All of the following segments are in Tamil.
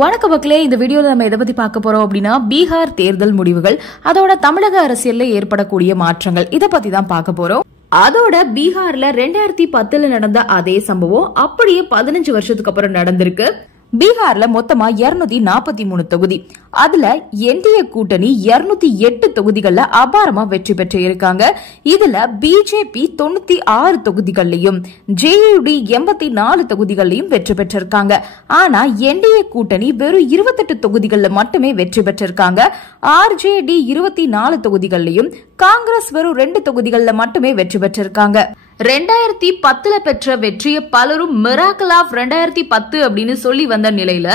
வணக்க மக்களே, இந்த வீடியோல நம்ம எதை பத்தி பார்க்க போறோம் அப்படின்னா பீகார் தேர்தல் முடிவுகள், அதோட தமிழக அரசியல்ல ஏற்படக்கூடிய மாற்றங்கள், இத பத்தி தான் பார்க்க போறோம். அதோட பீகார்ல 2010 நடந்த அதே சம்பவம் அப்படியே 15 வருஷத்துக்கு அப்புறம் நடந்திருக்கு. பீகார்ல மொத்தமா 243 தொகுதி, அதுல என்டிஏ கூட்டணி 208 தொகுதிகள்ல அபாரமா வெற்றி பெற்று இருக்காங்க. இதுல பிஜேபி 96 தொகுதிகள்லயும், ஜேயுடி 84 தொகுதிகள்லயும் வெற்றி பெற்றிருக்காங்க. ஆனா என்டிஏ கூட்டணி வெறும் 28 தொகுதிகள்ல மட்டுமே வெற்றி பெற்றிருக்காங்க. ஆர்ஜேடி 24 தொகுதிகள்லயும், காங்கிரஸ் வெறும் 2 தொகுதிகள்ல மட்டுமே வெற்றி பெற்றிருக்காங்க. 2010 பெற்ற வெற்றியை பலரும் மிராக்கிள் ஆஃப் 2010 அப்படின்னு சொல்லி வந்த நிலையில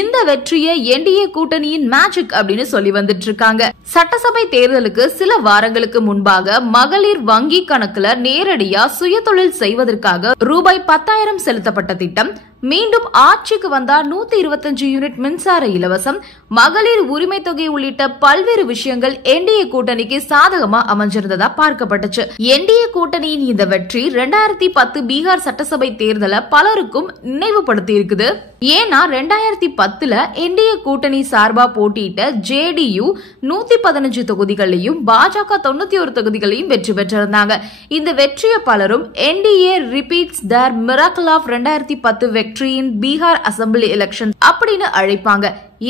இந்த வெற்றியை என்டிஏ கூட்டணியின் மேஜிக் அப்படின்னு சொல்லி வந்துட்டு இருக்காங்க. சட்டசபை தேர்தலுக்கு சில வாரங்களுக்கு முன்பாக மகளிர் வங்கி கணக்குல நேரடியா சுயதொழில் செய்வதற்காக ரூபாய் 10,000 செலுத்தப்பட்ட திட்டம் மீண்டும் ஆட்சிக்கு வந்தா 125 யூனிட் மின்சார இலவசம், மகளிர் உரிமை தொகை உள்ளிட்ட பல்வேறு விஷயங்கள் என்டிஏ கூட்டணிக்கு சாதகமா அமைஞ்சிருந்ததா பார்க்கப்பட்டுச்சு. என்டிஏ கூட்டணியின் இந்த வெற்றி 2010 பீகார் சட்டசபை தேர்தலை பலருக்கும் நினைவுபடுத்தி இருக்குது. ஏன்னா 2010 என்டிஏ கூட்டணி சார்பா போட்டியிட்ட ஜேடியு 115 தொகுதிகளையும், பாஜக 91 தொகுதிகளையும் வெற்றி பெற்றிருந்தாங்க. இந்த வெற்றியை பலரும் NDA repeats the miracle of 2010 வெற்றி இன் பீகார் அசம்பிளி எலெக்ஷன் அப்படின்னு அழைப்பாங்க.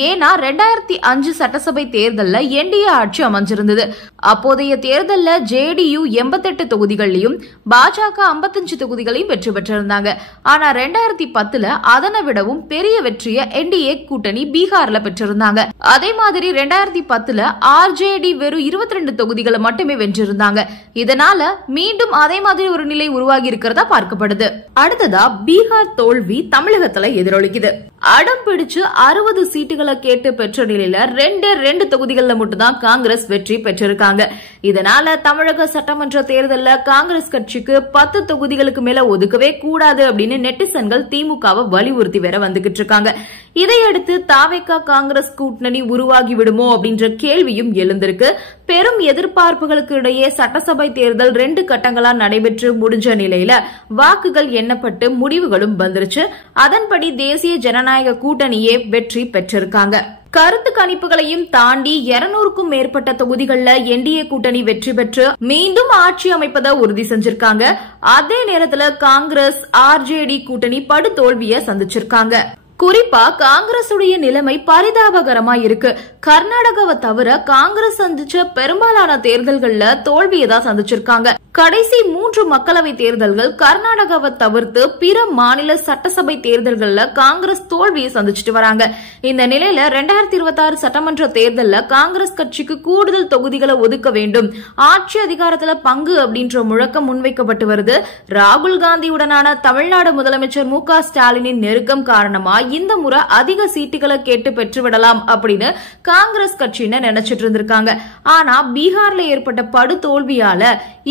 ஏன்னா 2005 சட்டசபை தேர்தல்ல என்டிஏ ஆட்சி அமைஞ்சிருந்தது. அப்போதைய தேர்தல்ல ஜேடியு 88 தொகுதிகளையும், பாஜக 55 தொகுதிகளையும் வெற்றி பெற்றிருந்தாங்க. ஆனா 2010 அதனை விடவும் பெரிய வெற்றியை என்டிஏ கூட்டணி பீகார்ல பெற்றிருந்தாங்க. அதே மாதிரி 2010 ஆர்ஜேடி வெறும் 22 தொகுதிகளை மட்டுமே வென்றிருந்தாங்க. இதனால மீண்டும் அதே மாதிரி ஒரு நிலை உருவாகி இருக்கிறதா பார்க்கப்படுது. அடுத்ததா பீகார் தோல்வி தமிழகத்துல எதிரொலிக்குது. அடம் பிடிச்சு 60 சீட்டுகளை கேட்டு பெற்ற நிலையில 2 தொகுதிகள்ல மட்டும்தான் காங்கிரஸ் வெற்றி பெற்றிருக்காங்க. இதனால தமிழக சட்டமன்ற தேர்தல்ல காங்கிரஸ் கட்சிக்கு 10 தொகுதிகளுக்கு மேல ஒதுக்கவே கூடாது அப்படின்னு நெட்டிசன்கள் திமுகவை வலியுறுத்தி வேற வந்துகிட்டு இருக்காங்க. இதையடுத்து தாவேகா காங்கிரஸ் கூட்டணி உருவாகி விடுமோ அப்படின்ற கேள்வியும் எழுந்திருக்கு. பெரும் எதிர்பார்ப்புகளுக்கு இடையே சட்டசபை தேர்தல் 2 கட்டங்களா நடைபெற்று முடிஞ்ச நிலையில வாக்குகள் எண்ணப்பட்டு முடிவுகளும் வந்துருச்சு. அதன்படி தேசிய ஜனநாயக கூட்டணியே வெற்றி பெற்றிருக்காங்க. கருத்து கணிப்புகளையும் தாண்டி 200க்கும் மேற்பட்ட தொகுதிகள்ல என்டிஏ கூட்டணி வெற்றி பெற்று மீண்டும் ஆட்சி அமைப்பதை உறுதி செஞ்சிருக்காங்க. அதே நேரத்துல காங்கிரஸ் ஆர்ஜேடி கூட்டணி படு தோல்வியை சந்திச்சிருக்காங்க. குறிப்பா காங்கிரஸ் உடைய நிலைமை பரிதாபகரமா இருக்கு. கர்நாடகாவை தவிர காங்கிரஸ் சந்திச்ச பெரும்பாலான தேர்தல்கள்ல தோல்வியை தான் சந்திச்சிருக்காங்க. கடைசி 3 மக்களவை தேர்தல்கள் கர்நாடகாவை தவிர்த்து பிற மாநில சட்டசபை தேர்தல்கள்ல காங்கிரஸ் தோல்வியை சந்திச்சுட்டு வராங்க. இந்த நிலையில 2026 சட்டமன்ற தேர்தல்ல காங்கிரஸ் கட்சிக்கு கூடுதல் தொகுதிகளை ஒதுக்க வேண்டும், ஆட்சி அதிகாரத்துல பங்கு அப்படின்ற முழக்கம் முன்வைக்கப்பட்டு வருது. ராகுல் காந்தியுடனான தமிழ்நாடு முதலமைச்சர் மு.க. ஸ்டாலினின் நெருக்கம் காரணமா இந்த முறை அதிக சீட்டுகளை கேட்டு பெற்றுவிடலாம் அப்படின்னு காங்கிரஸ் கட்சியினர் நினைச்சிட்டு இருந்திருக்காங்க. ஆனா பீகார்ல ஏற்பட்ட படு தோல்வியால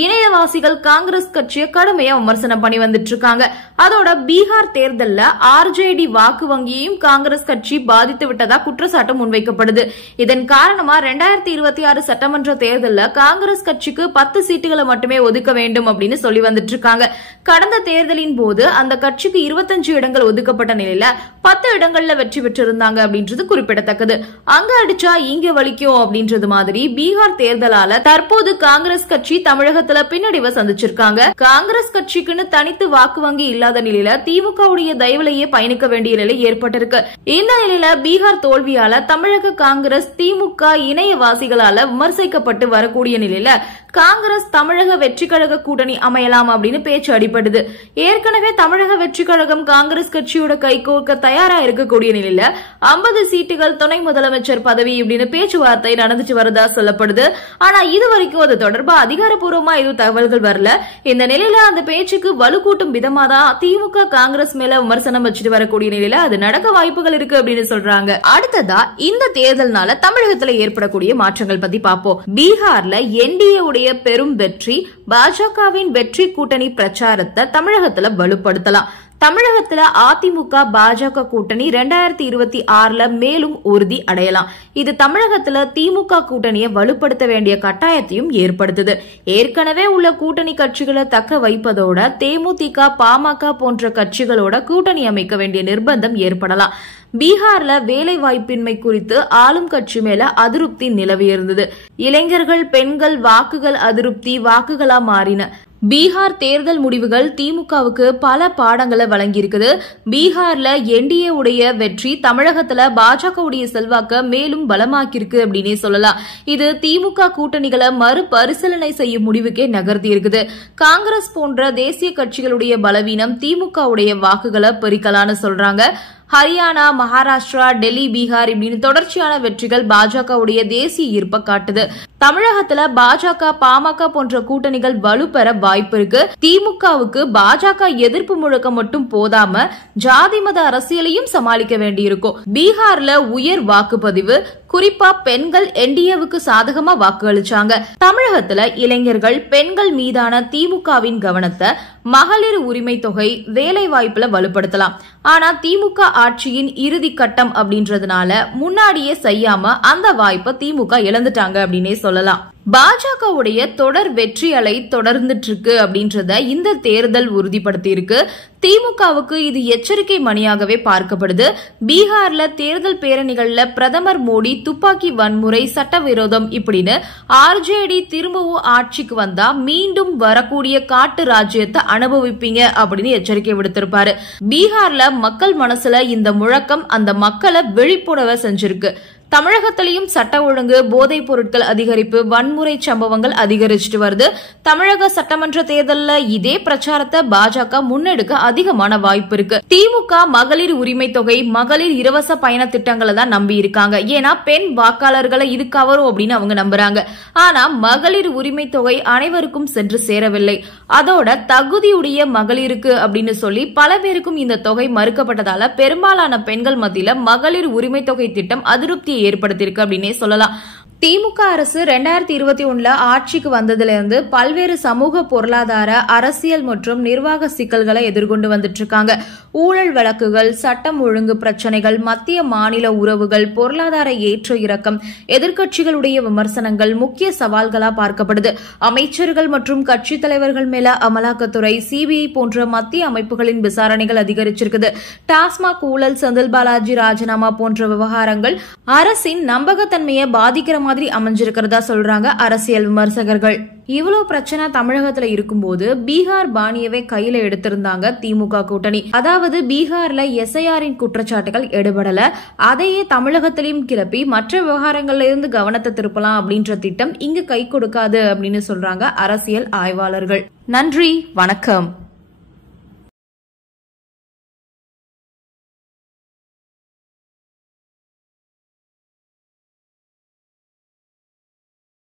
இணையவாசிகள் காங்கிரஸ் கட்சியை கடுமையா விமர்சனம் பண்ணி வந்துட்டு இருக்காங்க. அதோட பீகார் தேர்தல்ல ஆர்ஜேடி வாக்கு வங்கியையும் காங்கிரஸ் கட்சி பாதித்து விட்டதா குற்றச்சாட்டு முன்வைக்கப்படுது. இதன் காரணமா 2026 சட்டமன்ற தேர்தல்ல காங்கிரஸ் கட்சிக்கு 10 சீட்டுகளை மட்டுமே ஒதுக்க வேண்டும் அப்படின்னு சொல்லி வந்துட்டு இருக்காங்க. கடந்த தேர்தலின் போது அந்த கட்சிக்கு 25 இடங்கள் ஒதுக்கப்பட்ட நிலையில 10 இடங்கள்ல வெற்றி பெற்றிருந்தாங்க அப்படின்றது குறிப்பிடத்தக்கது. அங்க அடிச்சா இங்க வலிக்கும் அப்படின்றது மாதிரி பீகார் தேர்தலால தற்போது காங்கிரஸ் கட்சி தமிழகத்துல பின்னடைவை சந்திச்சிருக்காங்க. காங்கிரஸ் கட்சிக்குன்னு தனித்து வாக்கு வங்கி இல்லாத நிலையில திமுகவுடைய தயவுலையே பயணிக்க வேண்டிய நிலை ஏற்பட்டிருக்கு. இந்த நிலையில பீகார் தோல்வியால தமிழக காங்கிரஸ் திமுக இணையவாசிகளால விமர்சிக்கப்பட்டு வரக்கூடிய நிலையில காங்கிரஸ் தமிழக வெற்றி கழக கூட்டணி அமையலாம் அப்படின்னு பேச்சு அடிபடுது. ஏற்கனவே தமிழக வெற்றி கழகம் காங்கிரஸ் கட்சியோட கைகோர்க்க தயாரா இருக்கக்கூடிய நிலையில 50 சீட்டுகள் துணை முதலமைச்சர் பதவி அப்படின்னு பேச்சுவார்த்தை நடந்துட்டு வரதா சொல்லப்படுது. ஆனா இதுவரைக்கும் அது தொடர்பா அதிகாரப்பூர்வமா எதுவும் தகவல்கள் வரல. இந்த நிலையில அந்த பேச்சுக்கு வலு கூட்டும் விதமா தான் திமுக காங்கிரஸ் மேல விமர்சனம் வச்சுட்டு வரக்கூடிய நிலையில அது நடக்க வாய்ப்புகள் இருக்கு அப்படின்னு சொல்றாங்க. அடுத்ததா இந்த தேர்தல்னால தமிழகத்துல ஏற்படக்கூடிய மாற்றங்கள் பத்தி பார்ப்போம். பீகார்ல என்டிஏ உடைய பெரும் வெற்றி பாஜகவின் வெற்றி கூட்டணி பிரச்சாரத்தை தமிழகத்துல வலுப்படுத்தலாம். தமிழகத்துல அதிமுக பாஜக கூட்டணி 2026ல மேலும் உறுதி அடையலாம். இது தமிழகத்துல திமுக கூட்டணியை வலுப்படுத்த வேண்டிய கட்டாயத்தையும் ஏற்படுத்துது. ஏற்கனவே உள்ள கூட்டணி கட்சிகளை தக்க வைப்பதோட தேமுதிக, பாமக போன்ற கட்சிகளோட கூட்டணி அமைக்க வேண்டிய நிர்பந்தம் ஏற்படலாம். பீகார்ல வேலை வாய்ப்பின்மை குறித்து ஆளும் கட்சி மேல அதிருப்தி நிலவி இருந்தது. இளைஞர்கள், பெண்கள் வாக்குகள் அதிருப்தி வாக்குகளா மாறின. பீகார் தேர்தல் முடிவுகள் திமுகவுக்கு பல பாடங்களை வழங்கியிருக்குது. பீகார்ல என்டிஏ உடைய வெற்றி தமிழகத்துல பாஜக உடைய செல்வாக்க மேலும் பலமாக்கிருக்கு அப்படின்னே சொல்லலாம். இது திமுக கூட்டணிகளை மறுபரிசீலனை செய்யும் முடிவுக்கே நகர்த்தி இருக்குது. காங்கிரஸ் போன்ற தேசிய கட்சிகளுடைய பலவீனம் திமுக உடைய வாக்குகளை பறிக்கலான்னு சொல்றாங்க. ஹரியானா, மகாராஷ்டிரா, டெல்லி, பீகார் இப்படின்னு தொடர்ச்சியான வெற்றிகள் பாஜகவுடைய தேசிய ஈர்ப்பை காட்டுது. தமிழகத்துல பாஜக, பாமக போன்ற கூட்டணிகள் வலுப்பெற வாய்ப்பு இருக்கு. திமுகவுக்கு பாஜக எதிர்ப்பு முழக்கம் மட்டும் போதாம ஜாதி மத அரசியலையும் சமாளிக்க வேண்டியிருக்கும். பீகார்ல உயர் வாக்குப்பதிவு, குறிப்பா பெண்கள் என்டிஏவுக்கு சாதகமா வாக்களிச்சாங்க. தமிழகத்துல இளைஞர்கள், பெண்கள் மீதான திமுகவின் கவனத்தை மகளிர் உரிமை தொகை, வேலை வாய்ப்புல வலுப்படுத்தலாம். ஆனா திமுக ஆட்சியின் இறுதி கட்டம் அப்படின்றதுனால முன்னாடியே செய்யாம அந்த வாய்ப்பை திமுக இழந்துட்டாங்க அப்படின்னே சொல்லலாம். பாஜகவுடைய தொடர் வெற்றி அலை தொடர்ந்துட்டு இருக்கு அப்படின்றத இந்த தேர்தல் உறுதிப்படுத்தி இருக்கு. திமுகவுக்கு இது எச்சரிக்கை மணியாகவே பார்க்கப்படுது. பீகார்ல தேர்தல் பேரணிகள்ல பிரதமர் மோடி துப்பாக்கி வன்முறை, சட்டவிரோதம் இப்படின்னு ஆர்ஜேடி திரும்பவும் ஆட்சிக்கு வந்தா மீண்டும் வரக்கூடிய காட்டு ராஜ்யத்தை அனுபவிப்பீங்க அப்படின்னு எச்சரிக்கை விடுத்திருப்பாரு. பீகார்ல மக்கள் மனசுல இந்த முழக்கம் அந்த மக்களை விழிப்புணர்வை செஞ்சிருக்கு. தமிழகத்திலையும் சட்ட ஒழுங்கு, போதைப் பொருட்கள் அதிகரிப்பு, வன்முறை சம்பவங்கள் அதிகரிச்சுட்டு வருது. தமிழக சட்டமன்ற தேர்தல்ல இதே பிரச்சாரத்தை பாஜக முன்னெடுக்க அதிகமான வாய்ப்பு இருக்கு. திமுக மகளிர் உரிமை தொகை, மகளிர் இலவச பயண திட்டங்களை தான் நம்பி இருக்காங்க. ஏன்னா பெண் வாக்காளர்களை இது கவரும் அப்படின்னு அவங்க நம்புறாங்க. ஆனா மகளிர் உரிமை தொகை அனைவருக்கும் சென்று சேரவில்லை. அதோட தகுதியுடைய மகளிருக்கு அப்படின்னு சொல்லி பல பேருக்கும் இந்த தொகை மறுக்கப்பட்டதால பெரும்பாலான பெண்கள் மத்தியில மகளிர் உரிமை தொகை திட்டம் அதிருப்தி ஏற்படுத்தியிருக்கு அப்படின்னே சொல்லலாம். திமுக அரசு 2021ல ஆட்சிக்கு வந்ததிலிருந்து பல்வேறு சமூக, பொருளாதார, அரசியல் மற்றும் நிர்வாக சிக்கல்களை எதிர்கொண்டு வந்துட்டு இருக்காங்க. ஊழல் வழக்குகள், சட்டம் ஒழுங்கு பிரச்சனைகள், மத்திய மாநில உறவுகள், பொருளாதார ஏற்ற இறக்கம், எதிர்க்கட்சிகளுடைய விமர்சனங்கள் முக்கிய சவால்களா பார்க்கப்படுது. அமைச்சர்கள் மற்றும் கட்சித் தலைவர்கள் மேல அமலாக்கத்துறை, சிபிஐ போன்ற மத்திய அமைப்புகளின் விசாரணைகள் அதிகரிச்சிருக்குது. டாஸ்மாக் ஊழல், செந்தில் பாலாஜி ராஜினாமா போன்ற விவகாரங்கள் அரசின் நம்பகத்தன்மையை பாதிக்கிற மாதிரி அமைஞ்சிருக்கிறதா சொல்றாங்க அரசியல் விமர்சகர்கள். இவ்வளவு பிரச்சனை தமிழகத்துல இருக்கும்போது பீகார் பாணியவே கையில எடுத்திருந்தாங்க திமுக கூட்டணி. அதாவது பீகார்ல எஸ்ஐஆரின் குற்றச்சாட்டுகள் எடுபடல, அதையே தமிழகத்திலையும் கிளப்பி மற்ற விவகாரங்கள்ல இருந்து கவனத்தை திருப்பலாம் அப்படின்ற திட்டம் இங்கு கை கொடுக்காது அப்படின்னு சொல்றாங்க அரசியல் ஆய்வாளர்கள். நன்றி, வணக்கம்.